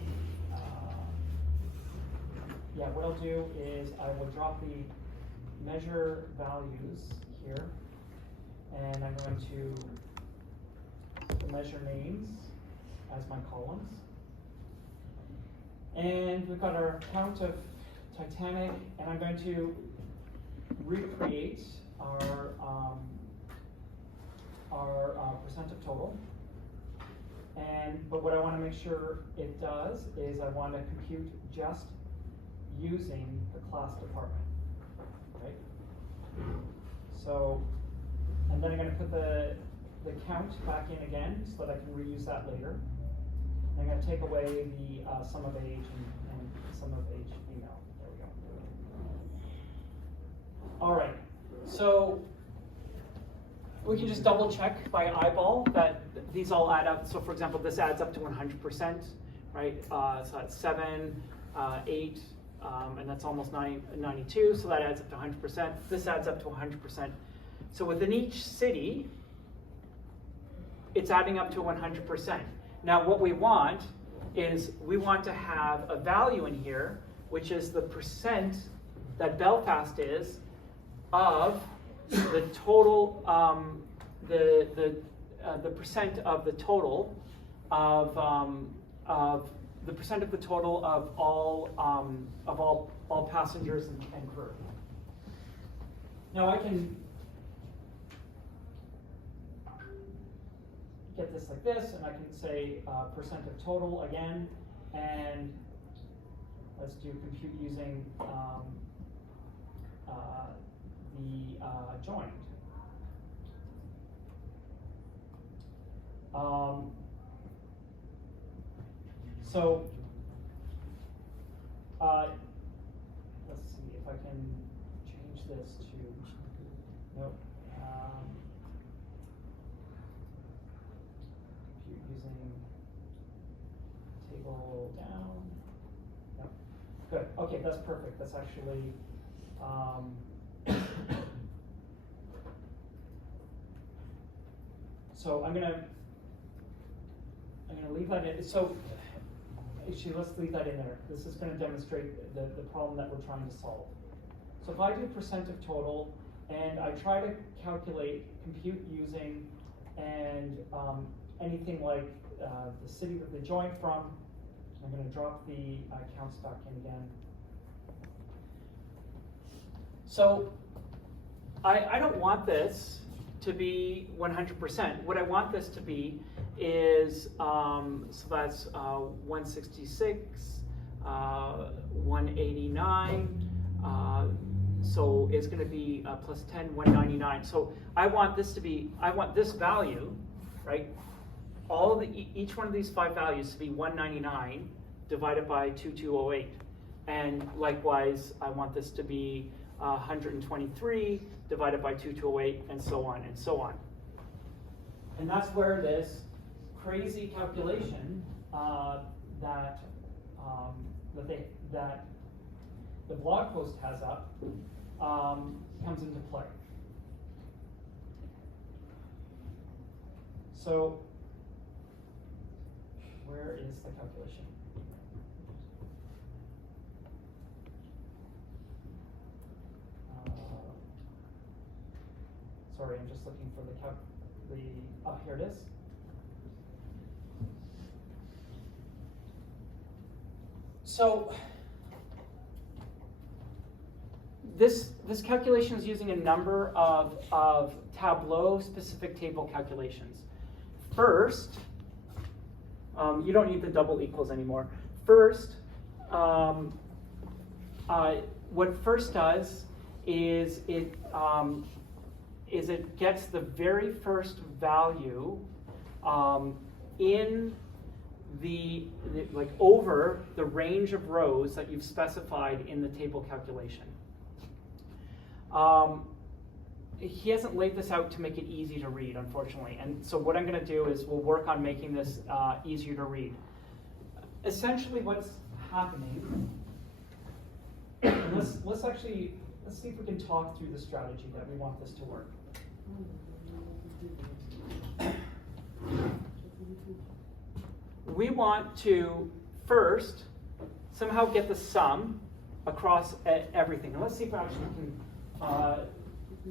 what I'll do is I will drop the measure values here, and I'm going to put the measure names as my columns. And we've got our count of Titanic, and I'm going to recreate our percent of total. But what I want to make sure it does is I want to compute just using the class department, right? So, and then I'm going to put the count back in again so that I can reuse that later. I'm going to take away the sum of age and sum of age female. There we go. All right, so we can just double check by eyeball that these all add up. So for example, this adds up to 100%, right? So that's 7, 8, and that's almost 92, so that adds up to 100%. This adds up to 100%. So within each city, it's adding up to 100%. Now what we want is we want to have a value in here, which is the percent that Belfast is of the total, the percent of the total of the percent of the total of all passengers and crew. Now I can get this like this, and I can say percent of total again, and let's do compute using the joined. So let's see if I can change this to, nope, compute using table down. Yep. Good. Okay, that's perfect. That's actually so I'm gonna leave that in. So actually, let's leave that in there. This is going to demonstrate the problem that we're trying to solve. So if I do percent of total and I try to calculate compute using and anything like the city that they joined from, I'm going to drop the counts back in again. So I don't want this to be 100%. What I want this to be is, so that's 166, 189, so it's going to be plus 10, 199. So I want this to be, I want this value, right? All of each one of these 5 values to be 199 divided by 2208. And likewise, I want this to be 123 divided by 2208, and so on and so on. And that's where this crazy calculation that the blog post has up comes into play. So where is the calculation? Sorry, I'm just looking for here it is. So this calculation is using a number of Tableau specific table calculations. First, you don't need the double equals anymore. First, what first does is it gets the very first value in like over the range of rows that you've specified in the table calculation. He hasn't laid this out to make it easy to read, unfortunately, and so what I'm going to do is we'll work on making this easier to read. Essentially what's happening, let's see if we can talk through the strategy that we want this to work. We want to first somehow get the sum across everything. And let's see if I actually can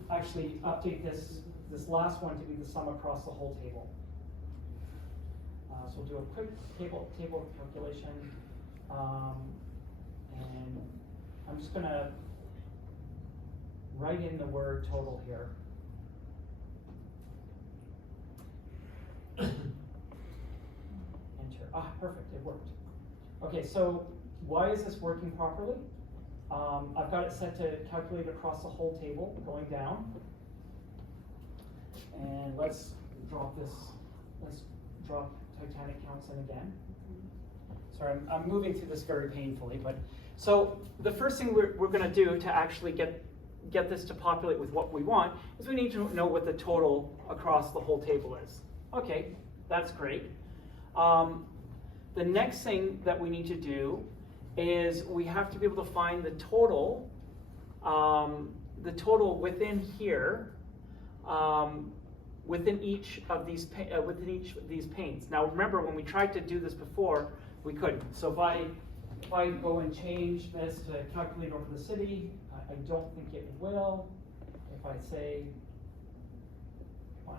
actually update this last one to be the sum across the whole table. So we'll do a quick table calculation, and I'm just going to write in the word total here. Enter. Ah, perfect, it worked. Okay, so why is this working properly? I've got it set to calculate across the whole table, going down. And let's drop Titanic counts in again. Sorry, I'm moving through this very painfully, but so the first thing we're going to do to actually get this to populate with what we want is we need to know what the total across the whole table is. Okay, that's great. The next thing that we need to do is we have to be able to find the total within here, within each of these panes. Now remember, when we tried to do this before, we couldn't. So if I go and change this to calculate over the city, I don't think it will. If I say, come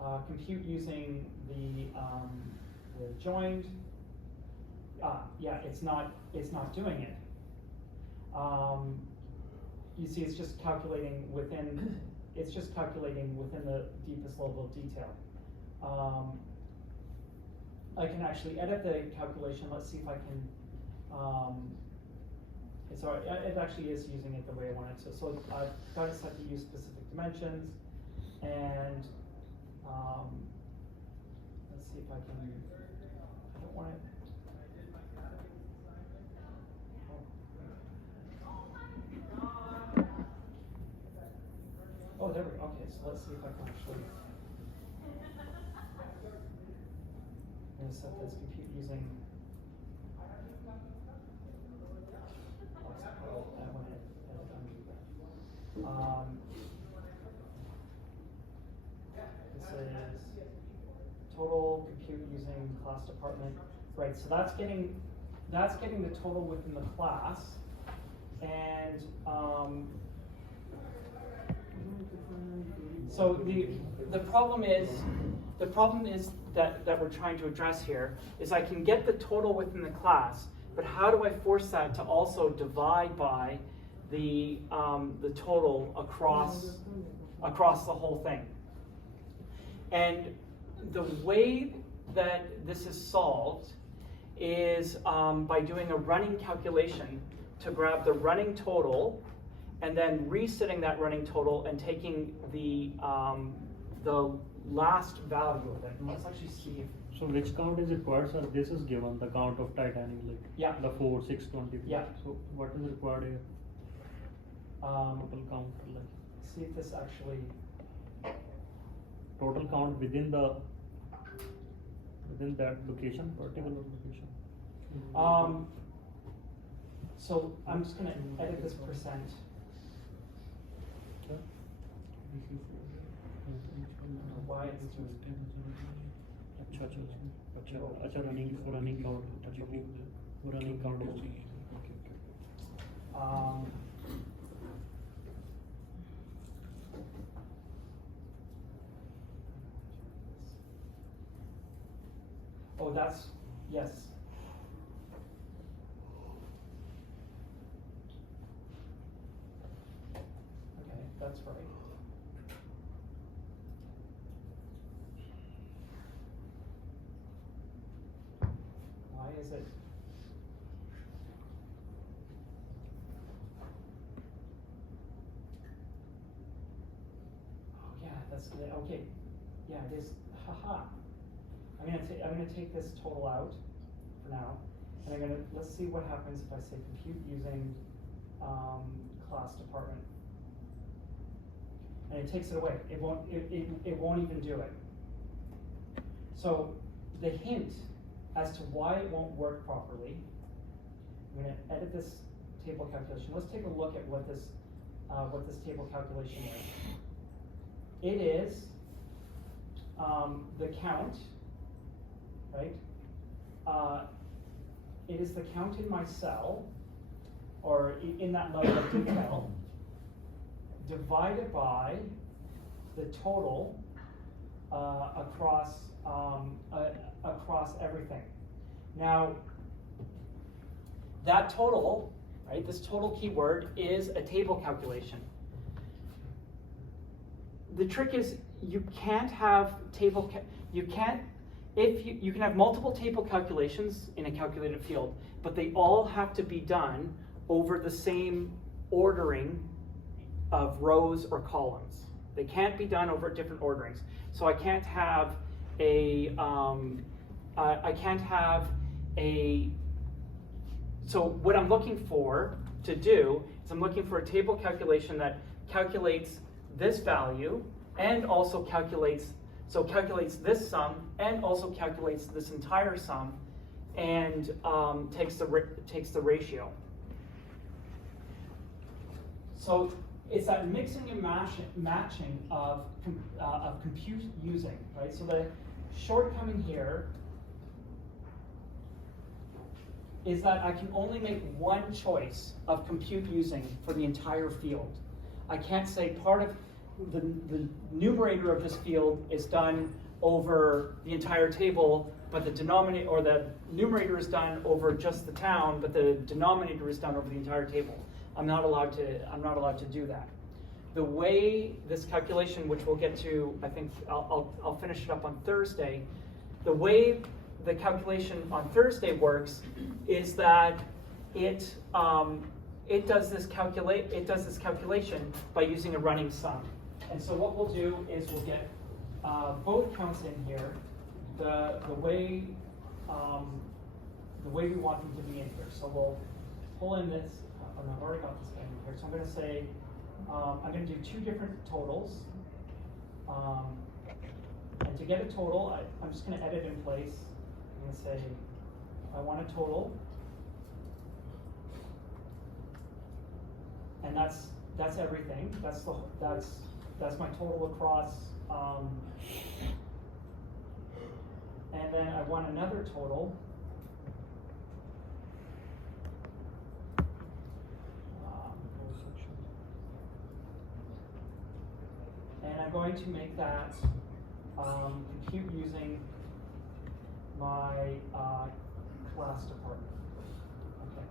on, compute using the joined, yeah, it's not doing it. You see, it's just calculating within. It's just calculating within the deepest level of detail. I can actually edit the calculation. Let's see if I can. So it actually is using it the way I want it to. So I've got it set to use specific dimensions, and let's see if I can. I don't want it. Oh, there we go. Okay, so let's see if I can actually. I'm going to set this compute using. This is total compute using class department. Right, so that's getting the total within the class, and so the problem is that we're trying to address here is I can get the total within the class, but how do I force that to also divide by the total across the whole thing? And the way that this is solved is by doing a running calculation to grab the running total and then resetting that running total and taking the last value of it. And let's actually see if. So which count is required, sir? This is given, the count of Titanic, like Yeah. the 4, 6, 20. Yeah. So what is required here? Total count, like See if this actually. total count within that location, particular location. So I'm just going to edit this percent. Why it's अच्छा running count running count is oh, that's, yes. Okay, that's right. Why is it? Oh, yeah, that's good. Okay. Yeah, it is. Haha. I'm gonna take this total out for now, and let's see what happens if I say compute using class department, and it takes it away. It won't even do it. So the hint as to why it won't work properly, I'm gonna edit this table calculation. Let's take a look at what this table calculation is. It is the count. Right? It is the count in my cell, or in that level of detail, divided by the total across everything. Now, that total, right? This total keyword is a table calculation. The trick is you can't have if you can have multiple table calculations in a calculated field, but they all have to be done over the same ordering of rows or columns. They can't be done over different orderings. So I can't have so what I'm looking for to do is I'm looking for a table calculation that calculates this value and also calculates this sum and also calculates this entire sum and takes the ratio. So it's that mixing and matching of compute using, right? So the shortcoming here is that I can only make one choice of compute using for the entire field. I can't say part of the numerator of this field is done over the entire table, but the denominator or the numerator is done over just the town, but the denominator is done over the entire table. I'm not allowed to do that. The way this calculation, which we'll get to, I think I'll finish it up on Thursday. The way the calculation on Thursday works is that it does this calculation by using a running sum. And so what we'll do is we'll get both counts in here, the way we want them to be in here. So we'll pull in this. I've already got this guy in here. So I'm going to say I'm going to do two different totals. And to get a total, I'm just going to edit in place. I'm going to say I want a total, and that's everything. That's my total across. And then I want another total. And I'm going to make that compute using my class department. Okay.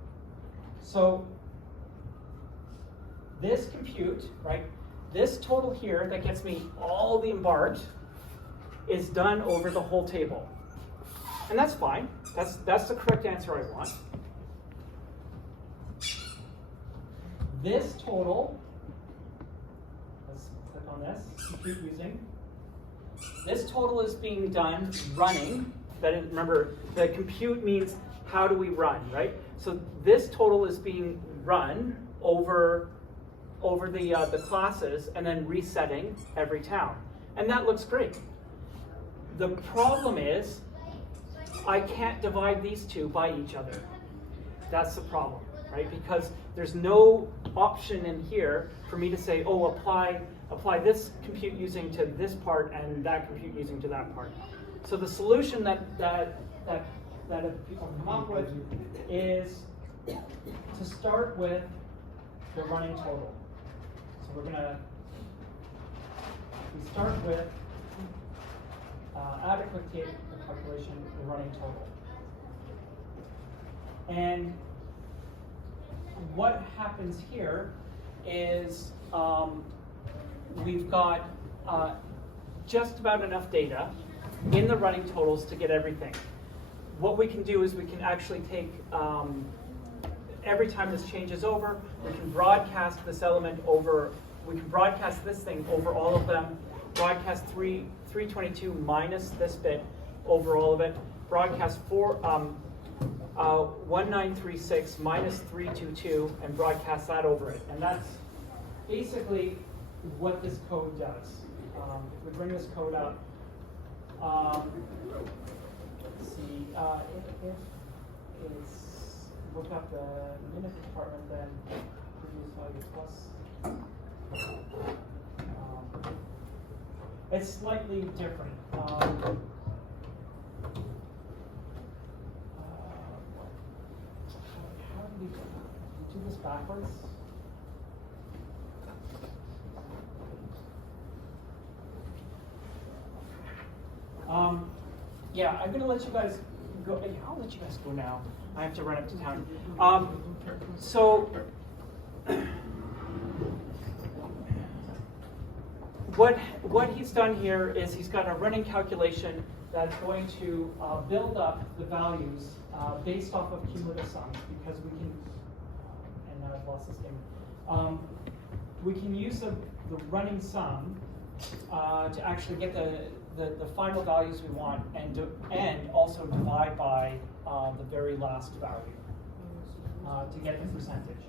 So this compute, right? This total here that gets me all the embarked is done over the whole table. And that's fine. That's the correct answer I want. This total, let's click on this, compute using. This total is being done running. That is, remember, the compute means how do we run, right? So this total is being run over the classes and then resetting every town. And that looks great. The problem is I can't divide these two by each other. That's the problem, right? Because there's no option in here for me to say, oh, apply this compute using to this part and that compute using to that part. So the solution that people come up with is to start with the running total. So we start with adequate calculation, the running total. And what happens here is we've got just about enough data in the running totals to get everything. What we can do is we can actually take, every time this changes over, we can broadcast this element over, we can broadcast this thing over all of them, broadcast 322 minus this bit over all of it, broadcast 1936 minus 322 and broadcast that over it. And that's basically what this code does. If we bring this code up, let's see, if it's, look up the minute department, then produce value plus. It's slightly different. How do we do this backwards? Yeah, I'm gonna let you guys go. I'll let you guys go now. I have to run up to town. So what he's done here is he's got a running calculation that's going to build up the values based off of cumulative sums, because we can, I've lost this game. We can use the running sum to actually get the final values we want and also divide by the very last value to get the percentage.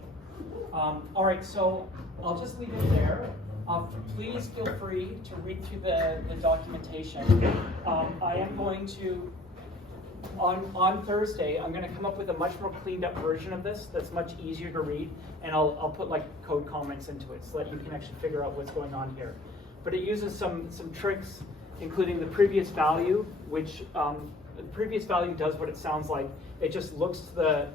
All right, so I'll just leave it there. Please feel free to read through the documentation. I am going to, on Thursday, I'm going to come up with a much more cleaned up version of this that's much easier to read, and I'll put like code comments into it so that you can actually figure out what's going on here. But it uses some tricks, including the previous value, which the previous value does what it sounds like. It just looks to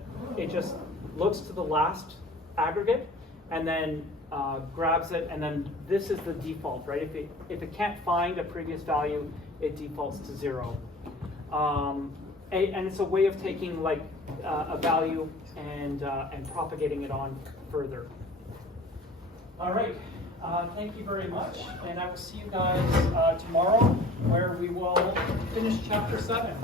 the last aggregate, and then grabs it, and then this is the default, right? If it can't find a previous value, it defaults to 0. And it's a way of taking like a value and propagating it on further. All right, thank you very much, and I will see you guys tomorrow, where we will finish chapter 7.